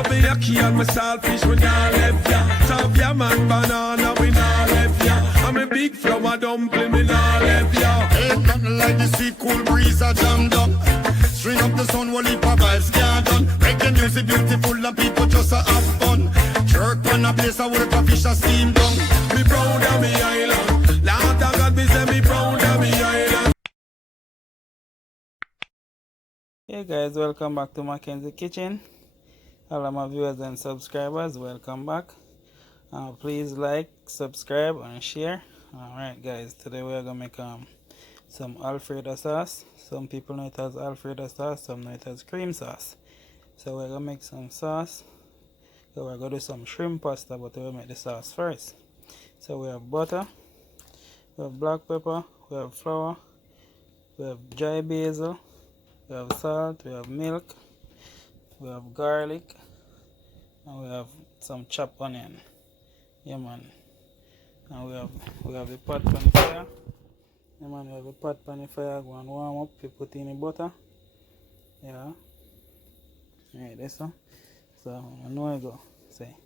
love me ackee and my saltfish when y'all left ya. Top ya man banana we nah left ya. I'm a big flower dumpling me nah left ya. Ain't nothing like the sweet cool breeze a jammed up. String up the sun while heap of vibes can't done. Reggae music beautiful and people just a have fun. Jerk on a place a work a fish a steam down. Me proud of me island. Lord of God me say me proud of me island. Hey guys, welcome back to Mackenzie Kitchen. All of my viewers and subscribers, welcome back. Please like, subscribe and share. Alright guys, today we are going to make some Alfredo sauce. Some people know it as Alfredo sauce, some know it as cream sauce. So we're going to make some sauce. So we're going to do some shrimp pasta, but we'll make the sauce first. So we have butter, we have black pepper, we have flour, we have dry basil, we have salt, we have milk, we have garlic, and we have some chopped onion. Yeah man. And we have the pot on the fire. Yeah man, we have the pot on the fire. Go and warm up. You put in the butter. Yeah. Alright, this one. So I know I go. Say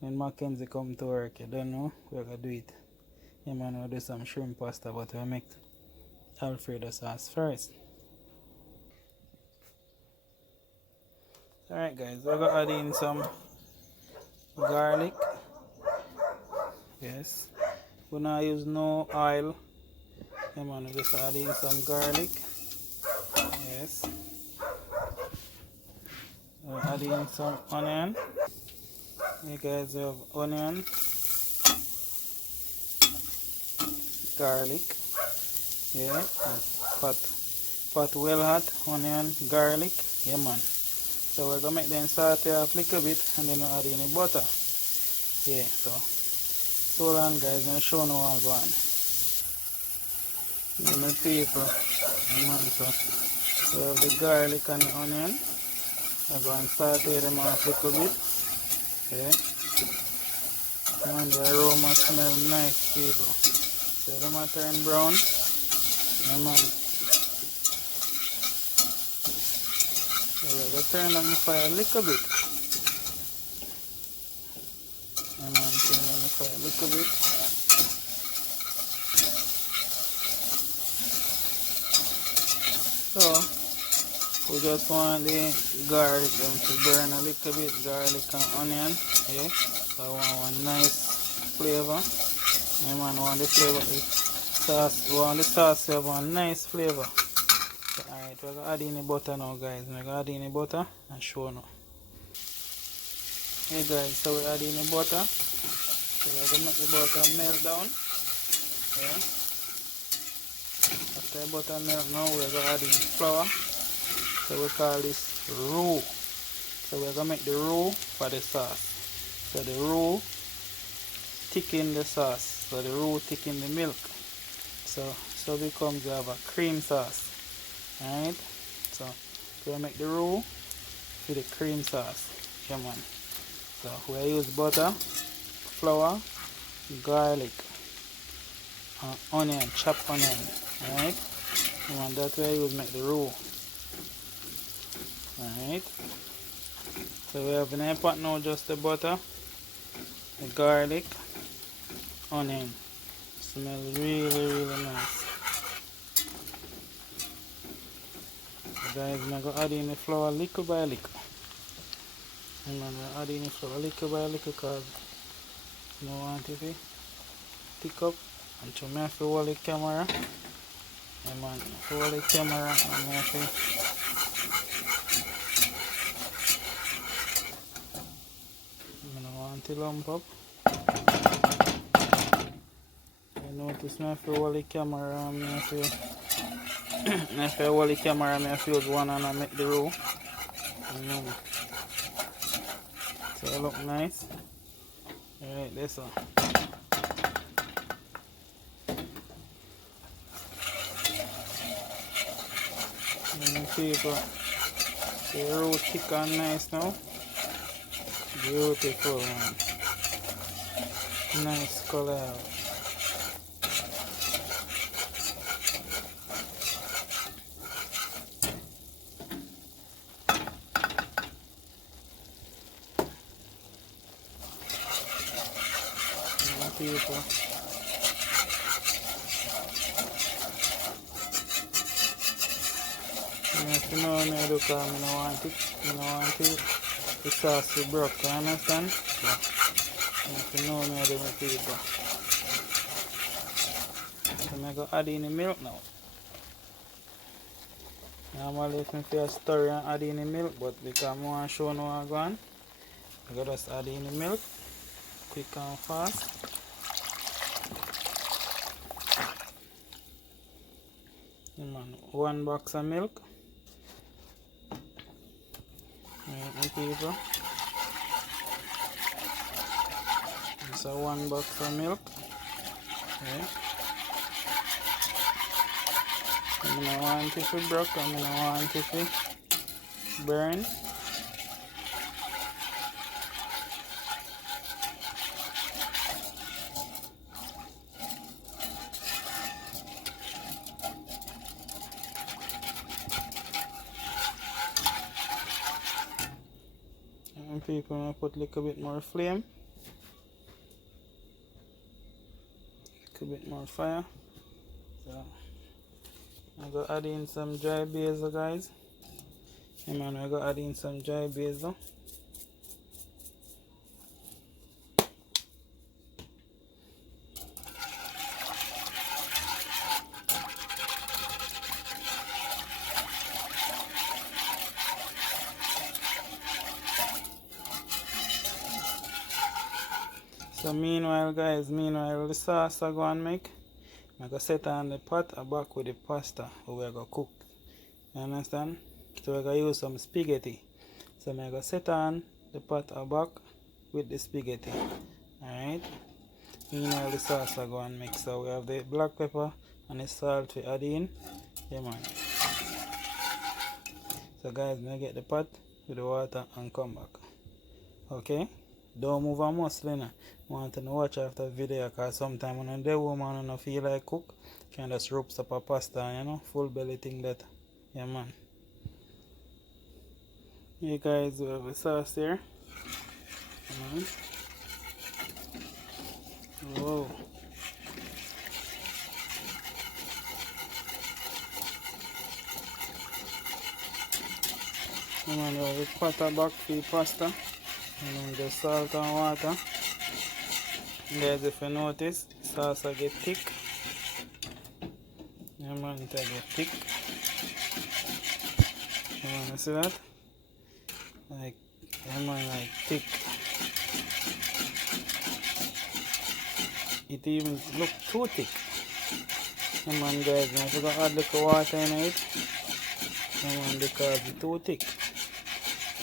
when Mackenzie come to work, you don't know, we're gonna do it. Yeah man, we'll do some shrimp pasta, but we'll make Alfredo sauce first. Alright guys, we're gonna add in some garlic. Yes. We're not use no oil. Yeah man, we just add in some garlic. Yes. We'll add in some onion. You guys have onion, garlic. Yeah. And pot well hot, onion, garlic. Yeah man. So we're gonna make them saute off a little bit and then we'll add in the butter. Yeah, so hold on guys, I'm showing you all going. Yeah, my people. Yeah, man, so we have the garlic and the onion. I'm going to saute them off a little bit. Yeah. Man, the aroma smells nice, people. So them are turn brown. Yeah, man. We'll turn on the fire a little bit. And I'm turn on the fire a little bit. So we just want the garlic them to burn a little bit, garlic and onion. Yeah. So I want one nice flavor. And man want the flavor sauce. We want the sauce to have one nice flavor. So, alright, we're going to add in the butter now guys. We're going to add in the butter and show now. Hey guys, so we add in the butter. So we're going to make the butter melt down. Yeah. After the butter melt now, we're going to add in flour. So we call this roux. So we're going to make the roux for the sauce. So the roux thicken the sauce. So the roux thicken the milk. So becomes you have a cream sauce. Alright, so we'll make the roux for the cream sauce. Yeah man. So we'll use butter, flour, garlic, onion, chopped onion. Alright, and that way we'll make the roux. Alright, so we have in the pot now just the butter, the garlic, onion. Smells really nice. Guys, I'm going to add in the flour little by little. I'm going to add in the flour little by little because I don't want it to thick up. And so I have to hold the camera. I'm going to hold the camera and I have to I don't want to lump up. I notice I have to hold the camera and I have to if I hold the camera, I have to use one and I make the roux. So it look nice. Alright, this one. People, the roux thick and nice now. Beautiful man. Nice color. people. You have to know me do, because I don't want it. I don't want it. The sauce to broke, you understand? So, you have to know me do, my people. So I'm going to add in the milk now. Normally if I feel stir and add in the milk, but because I want to show now I'm going, I'm going to just add in the milk, quick and fast. Man, 1 box of milk. Right, people. It's a 1 box of milk. Okay. I don't want it to broke, I don't want it to burn. And people, I put a little bit more flame, a little bit more fire. So I'm going to add in some dry basil, guys. Yeah, man, I'm going to add in some dry basil. So meanwhile, guys, the sauce I go and make, I'm going to set on the pot and back with the pasta we're going to cook. You understand? So we're going to use some spaghetti. So I'm going to set on the pot and back with the spaghetti. Alright? Meanwhile, the sauce I go and mix. So we have the black pepper and the salt we add in. Yeah, man. So guys, I'm going to get the pot with the water and come back. Okay? Don't move a muscle, I want to watch after the video, because sometimes when the woman don't feel like cook, can just ropes up a pasta, you know, full belly thing that. Yeah, man. Here, guys, we have the sauce here. Come on. Whoa. Come on, we have the pot back for the pasta. And then the salt and water. And guys, if you notice, the sauce will get thick. Yeah, man, it will get thick. You wanna see that? Like, yeah, man, like thick. It even look too thick. Yeah, man, guys, now if you gonna add little water in it, yeah, man, because it's too thick.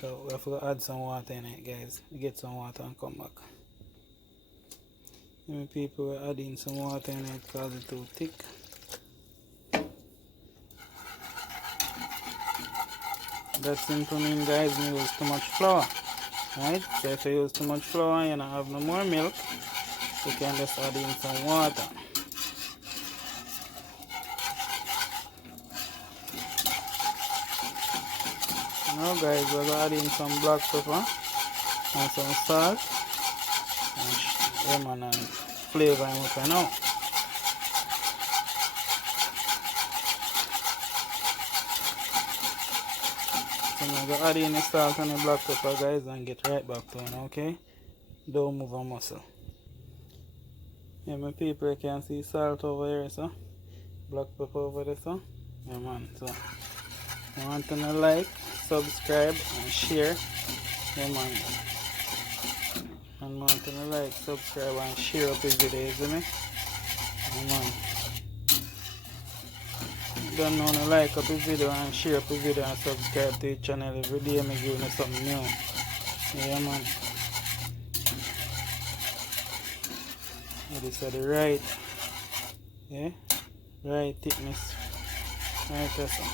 So we have to add some water in it, guys. Get some water and come back. Many people are adding some water in it because it's too thick. That simply means, guys, you use too much flour. Right? So if you use too much flour and you don't have no more milk, you can just add in some water. Now guys, we're going to add in some black pepper and some salt and lemon and flavor him up now. So I'm going to add in the salt and the black pepper, guys, and get right back to it, okay? Don't move a muscle. Yeah, my people, you can see salt over here, so black pepper over there, so yeah, man. So I want to like, subscribe and share. Yeah, man. And want to like, subscribe and share up his videos with me. Yeah, man. Don't know to like up his video and share up his video and subscribe to his channel every day. I'm giving you something new. Yeah, man. This is the right, yeah, right thickness, right person.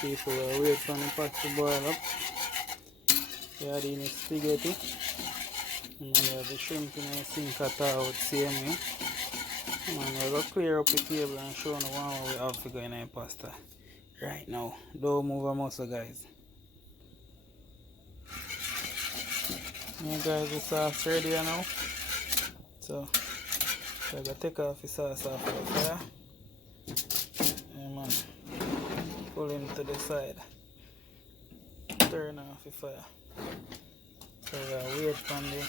People are waiting for the pot to boil up. You add in the spaghetti, and then you have the shrimp in the sink at out same way. Man, we're going to clear up the table and show you what we have to go in the pasta. Right now. Don't move a muscle, guys. Yeah, guys, the sauce ready now. So, we're going to take off the sauce off the fire. Yeah, man. Pull him to the side. Turn off the fire. So, we're wait from the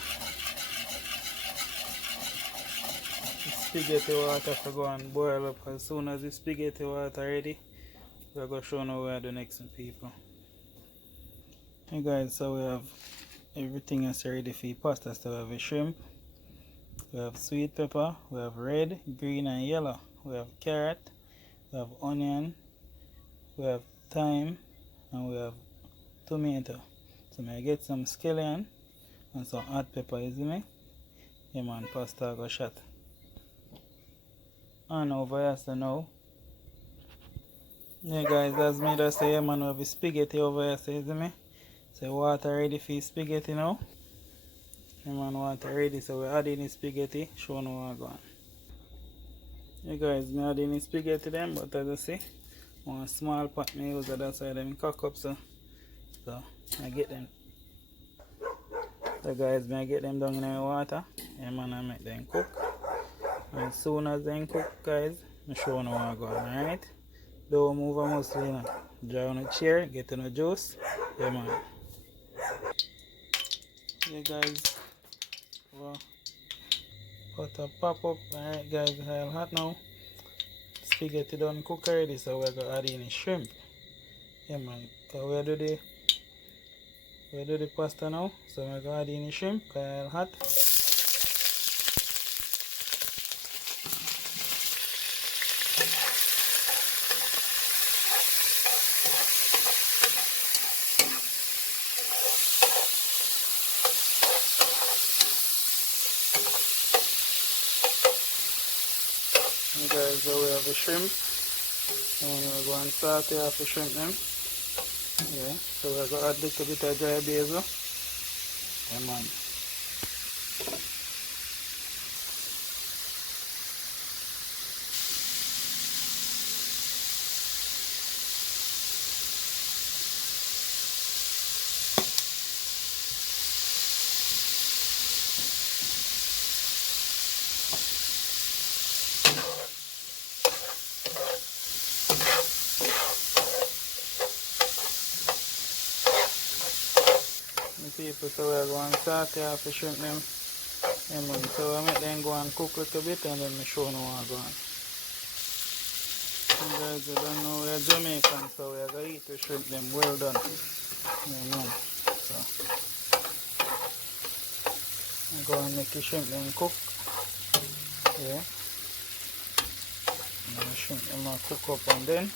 spaghetti water to go and boil up. As soon as the spaghetti water ready, we're going to show you what we do next, people. Hey guys, so we have everything is ready for pasta. So we have a shrimp, we have sweet pepper, we have red, green and yellow, we have carrot, we have onion, we have thyme, and we have tomato. So I get some scallion and some hot pepper, isn't me? Yeah man, pasta go shot. And over here so now. Yeah guys, that's me that say, yeah man, we have a spaghetti over here, so isn't me? So water ready for spaghetti now. Yeah man, water ready, so we're adding the spaghetti, show you what going on. Yeah guys, me adding the spaghetti then, but as I say, one small pot me use, that's why them cock up, so I get them. So guys, I get them down in the water, yeah man, I make them cook. And as soon as they cook, guys, I show you what going on, alright? Don't move a muscle, you know. Draw on a chair, get in a juice, yeah man. Yeah guys, well, butter pop up, alright guys, it's all hot now. Spaghetti done cook already, so we're gonna add in the shrimp. Yeah man, so we do the pasta now, so we're gonna add in the shrimp, cause it's all hot. And guys, so we have the shrimp, and we're going to saute off the shrimp them. Yeah, so we're going to add a little bit of dry basil. Yeah man. People, so we're going to saute off the shrimp them. Yeah man, so I make them go and cook a little bit and then I show you what go on. You guys, you don't know we're Jamaican, so we're going to eat the shrimp them well done. Yeah man, so I go and make the shrimp them cook. Yeah. And the shrimp them cook up, and then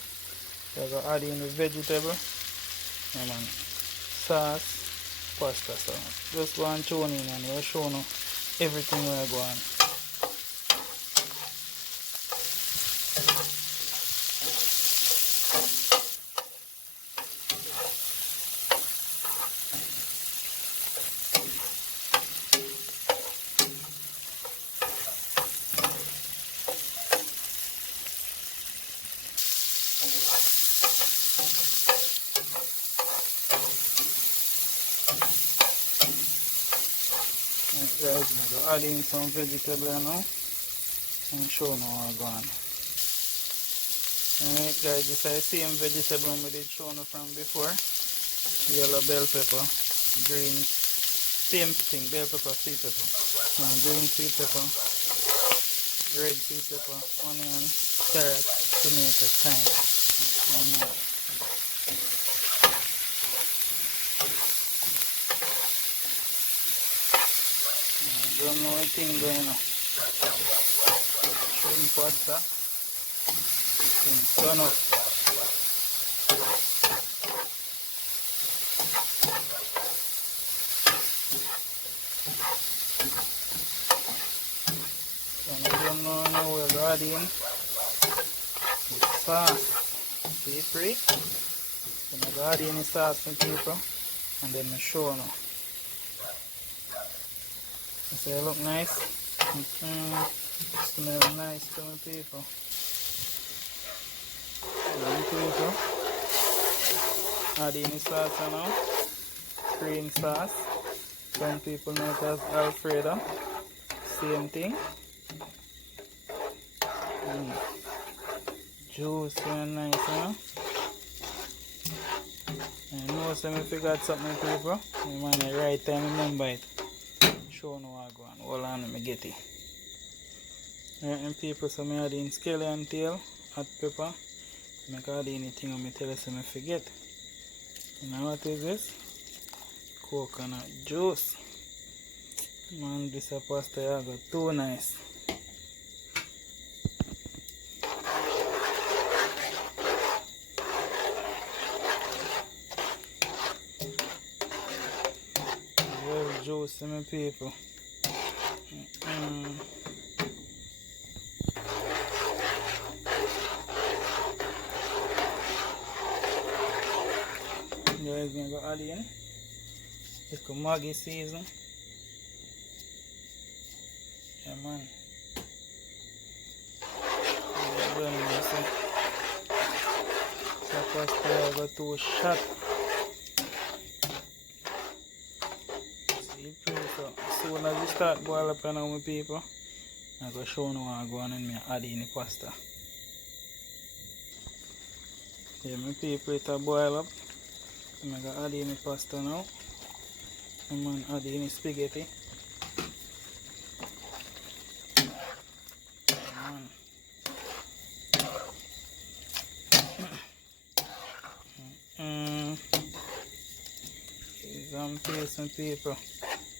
we're going to add in the vegetable. Yeah man, sauce. Pasta, so just go and tune in and we'll show you everything we're going. Guys, I'm add in some vegetable now and show you how I'm going. Alright guys, this is the same vegetable we did show you from before. Yellow bell pepper, green, same thing, bell pepper, sweet pepper. And green sweet pepper, red sweet pepper, onion, carrot, tomato, thyme. Don't know anything going on. Shrimp pasta. Turn off. And I don't know now we're adding sauce. See, so I'm adding the sauce in people and then I show you. So it look nice. Smell nice to my people. Young people. Add in the sauce now. Cream sauce. Some people know it as Alfredo. Same thing. Juicy and nice, huh? I know some if you got something, people. You man, the right time remember it. Show no I go on. Hold on, let me get it. Right, and people, so I add in scallion tail, hot pepper. Make add anything I tell you so I forget. You know what is this? Coconut juice. Man, this a pasta I got too nice. Very juicy, my people. Guys, I'm going to add in it's a Maggi season. Yeah, man. So first I got 2 shots. See, so soon as you start boil up now, my people, I'm going to show you how I go on and me add in the pasta. Yeah, my people, it boil up. I'm going to add in the pasta now. I'm going to add in the spaghetti. Some taste and people.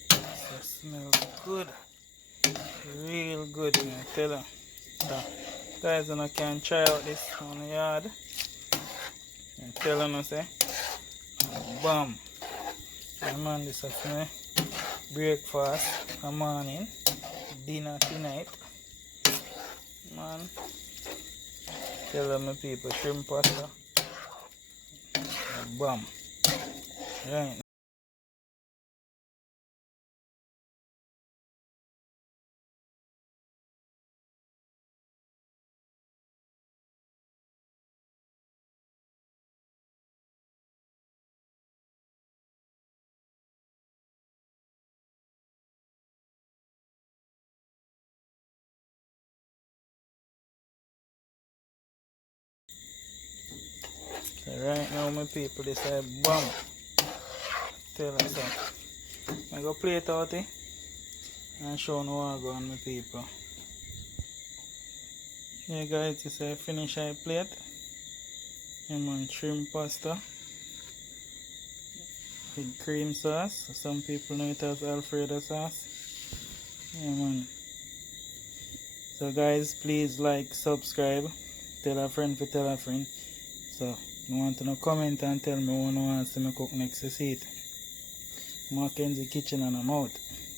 So smell good. Real good, man. I tell you. So, guys, and I can try out this on the yard. I'm telling you, say. Bam. I'm on this of me. Breakfast a morning. Dinner tonight. Man. Tell me people, shrimp pasta. Bam. Right. So right now, my people, this is bomb. Tell us so. I go play it out and show you how I go on my people. Yeah, guys, this is a finish I plate. I'm on shrimp pasta with cream sauce. Some people know it as Alfredo sauce. Yeah, man. So, guys, please like, subscribe, tell a friend to tell a friend. So, you want to know, comment and tell me what you want to see me cook next to see it. Mackenzie Kitchen and I'm out.